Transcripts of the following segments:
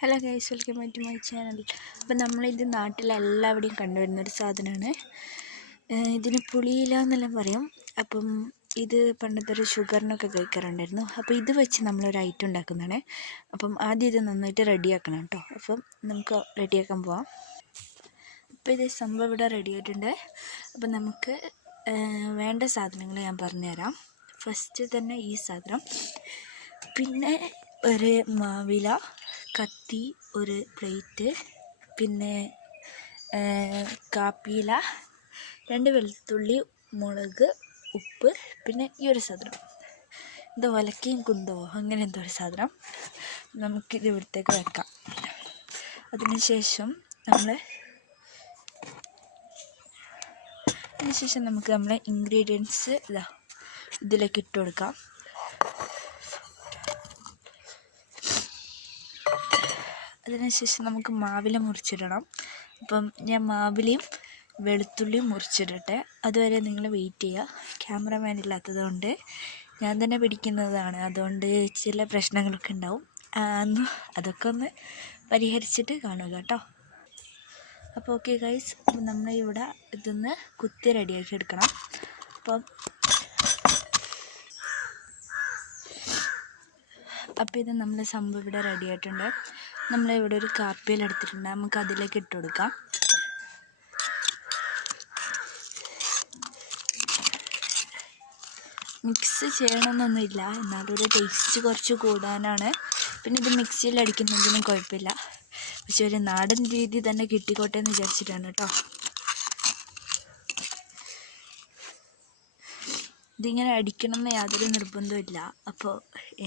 Hello guys, welcome back to my channel. അപ്പം നമ്മളിത് നാട്ടിലെല്ലാവിടെയും കണ്ടുവരുന്നൊരു സാധനമാണ്. ഇതിന് പുളിയില എന്നെല്ലാം പറയും. അപ്പം ഇത് പണ്ടത്തെ ഒരു ഷുഗറിനൊക്കെ കഴിക്കാറുണ്ടായിരുന്നു. അപ്പോൾ ഇത് വെച്ച് നമ്മളൊരു ഐറ്റം ഉണ്ടാക്കുന്നതാണ്. അപ്പം ആദ്യം ഇത് നന്നായിട്ട് റെഡിയാക്കണം കേട്ടോ. അപ്പം നമുക്ക് റെഡിയാക്കാൻ പോവാം. അപ്പോൾ ഇത് സംഭവം ഇവിടെ റെഡി ആയിട്ടുണ്ട്. അപ്പം നമുക്ക് വേണ്ട സാധനങ്ങൾ ഞാൻ പറഞ്ഞുതരാം. ഫസ്റ്റ് തന്നെ ഈ സാധനം, പിന്നെ ഒരു മാവില, കത്തി, ഒരു പ്ലേറ്റ്, പിന്നെ കാപ്പിയില, 2 വെളുത്തുള്ളി, മുളക്, ഉപ്പ്, പിന്നെ ഈ ഒരു സാധനം, ഇത് ഒലക്കയും കുന്തോ അങ്ങനെ എന്തോ ഒരു സാധനം. നമുക്കിത് ഇവിടത്തേക്ക് വെക്കാം. അതിനുശേഷം നമുക്ക് നമ്മളെ ഇൻഗ്രീഡിയൻസ് ഇതിലേക്ക് ഇട്ട് കൊടുക്കാം. അതിനുശേഷം നമുക്ക് മാവില മുറിച്ചിടണം. അപ്പം ഞാൻ മാവിലയും വെളുത്തുള്ളിയും മുറിച്ചിടട്ടെ. അതുവരെ നിങ്ങൾ വെയിറ്റ് ചെയ്യുക. ക്യാമറമാൻ ഇല്ലാത്തത് കൊണ്ട് ഞാൻ തന്നെ പിടിക്കുന്നതാണ്. അതുകൊണ്ട് ചില പ്രശ്നങ്ങളൊക്കെ ഉണ്ടാവും. അതൊക്കെ ഒന്ന് പരിഹരിച്ചിട്ട് കാണുക കേട്ടോ. അപ്പോൾ ഓക്കെ ഗൈസ്, അപ്പം നമ്മളിവിടെ ഇതൊന്ന് കുത്തി റെഡിയാക്കി എടുക്കണം. അപ്പോൾ ഇത് നമ്മൾ സംഭവം ഇവിടെ റെഡി ആയിട്ടുണ്ട്. നമ്മളിവിടെ ഒരു കാപ്പിയിൽ എടുത്തിട്ടുണ്ട്. നമുക്ക് അതിലേക്ക് ഇട്ട് കൊടുക്കാം. മിക്സ് ചെയ്യണമെന്നൊന്നുമില്ല, എന്നാലും ഒരു ടേസ്റ്റ് കുറച്ച് കൂടാനാണ്. പിന്നെ ഇത് മിക്സിയിൽ അടിക്കുന്നതിനും കുഴപ്പമില്ല, പക്ഷെ ഒരു നാടൻ രീതി തന്നെ കിട്ടിക്കോട്ടെ എന്ന് വിചാരിച്ചിട്ടാണ് കേട്ടോ. ഇതിങ്ങനെ അടിക്കണമെന്ന് യാതൊരു നിർബന്ധമില്ല. അപ്പോൾ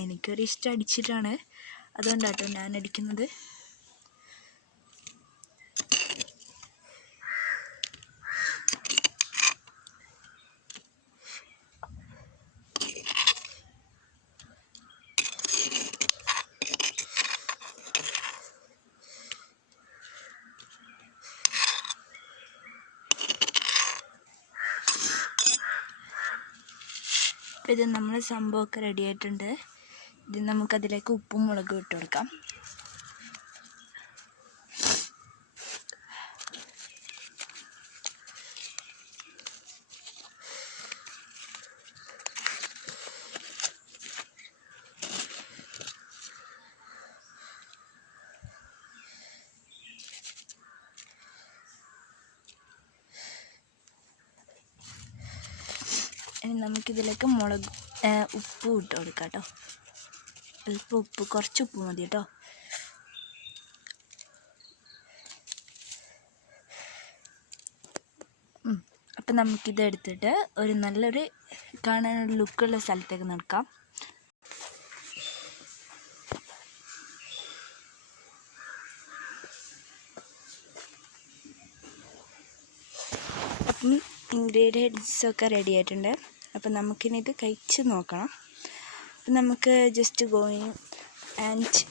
എനിക്കൊരിഷ്ടം അടിച്ചിട്ടാണ്, അതുകൊണ്ടാട്ടോ ഞാൻ അടിക്കുന്നത്. അപ്പോൾ ഇത് നമ്മൾ സംഭവമൊക്കെ റെഡി ആയിട്ടുണ്ട്. ഇത് നമുക്കതിലേക്ക് ഉപ്പും മുളകും ഇട്ട് കൊടുക്കാം. ഇനി നമുക്കിതിലേക്ക് ഉപ്പ് ഇട്ട് കൊടുക്കാം കേട്ടോ. അല്പം ഉപ്പ്, കുറച്ച് ഉപ്പ് മതി കേട്ടോ. അപ്പം നമുക്കിത് എടുത്തിട്ട് ഒരു നല്ലൊരു കാണാനൊരു ലുക്കുള്ള സ്ഥലത്തേക്ക് നടക്കാം. അപ്പം ഇൻഗ്രീഡിയൻസൊക്കെ റെഡി ആയിട്ടുണ്ട്. അപ്പം നമുക്കിനി ഇത് കഴിച്ച് നോക്കണം. അപ്പം നമുക്ക് just going and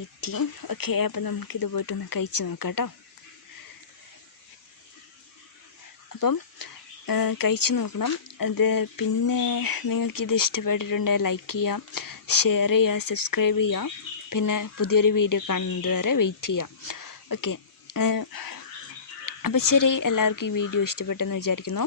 eating. Okay, അപ്പം നമുക്കിത് പോയിട്ടൊന്ന് കഴിച്ച് നോക്കാം കേട്ടോ. അപ്പം കഴിച്ച് നോക്കണം. പിന്നെ നിങ്ങൾക്കിത് ഇഷ്ടപ്പെട്ടിട്ടുണ്ടെങ്കിൽ ലൈക്ക് ചെയ്യാം, ഷെയർ ചെയ്യുക, സബ്സ്ക്രൈബ് ചെയ്യാം. പിന്നെ പുതിയൊരു വീഡിയോ കാണുന്നത് വരെ വെയിറ്റ് ചെയ്യാം. ഓക്കെ, അപ്പോൾ ശരി, എല്ലാവർക്കും ഈ വീഡിയോ ഇഷ്ടപ്പെട്ടെന്ന് വിചാരിക്കുന്നു.